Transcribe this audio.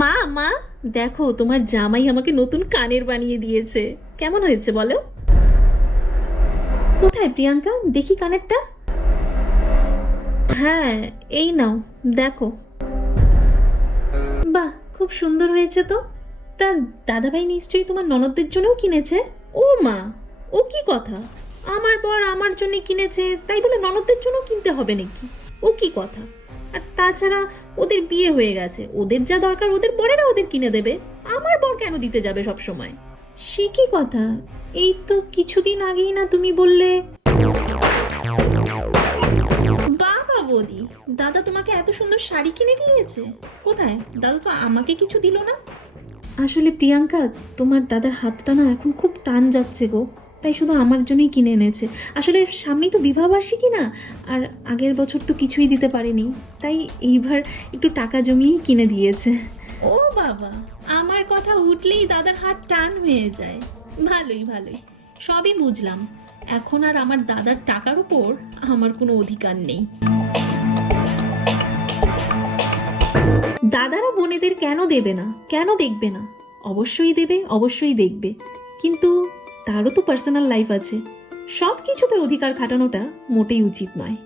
মা মা, দেখো তোমার জামাই আমাকে নতুন কানের বানিয়ে দিয়েছে। কেমন হয়েছে বলো? কোথায় প্রিয়াঙ্কা, দেখি কানেরটা। হ্যাঁ, এই নাও, দেখো। বাহ, খুব সুন্দর হয়েছে তো। তা দাদাভাই নিশ্চয়ই তোমার ননদদের জন্যও কিনেছে। ও মা, ও কি কথা! আমার বর আমার জন্য কিনেছে তাই বলে ননদদের জন্য কিনতে হবে নাকি? ও কি কথা! আর তাছাড়া ওদের বিয়ে হয়ে গেছে, ওদের যা দরকার ওদের বরেরা ওদের কিনে দেবে। আমার বর কেন দিতে যাবে সব সময়? সে কি কথা! এই তো কিছুদিন আগেই না তুমি বললে। বাবা বৌদি, দাদা তোমাকে এত সুন্দর শাড়ি কিনে দিয়েছে? কোথায়? দাদা তো আমাকে কিছু দিল না। আসলে প্রিয়াঙ্কা, তোমার দাদার হাতটা না এখন খুব টান যাচ্ছে গো, তাই শুধু আমার জন্যই কিনে এনেছে। আসলে সামনেই তো বিবাহবার্ষিকী না, আর আগের বছর তো কিছুই দিতে পারেনি, তাই এইবার একটু টাকা জমিয়েই কিনে দিয়েছে। ও বাবা, আমার কথা উঠলেই দাদার হাত টান হয়ে যায়। ভালোই ভালোই, সবই বুঝলাম। এখন আর আমার দাদার টাকার উপর আমার কোনো অধিকার নেই। দাদারা বোনেদের কেন দেবে না, কেন দেখবে না? অবশ্যই দেবে, অবশ্যই দেখবে, কিন্তু তারও তো পার্সোনাল লাইফ আছে। সব কিছুতে অধিকার খাটানোটা মোটেই উচিত নয়।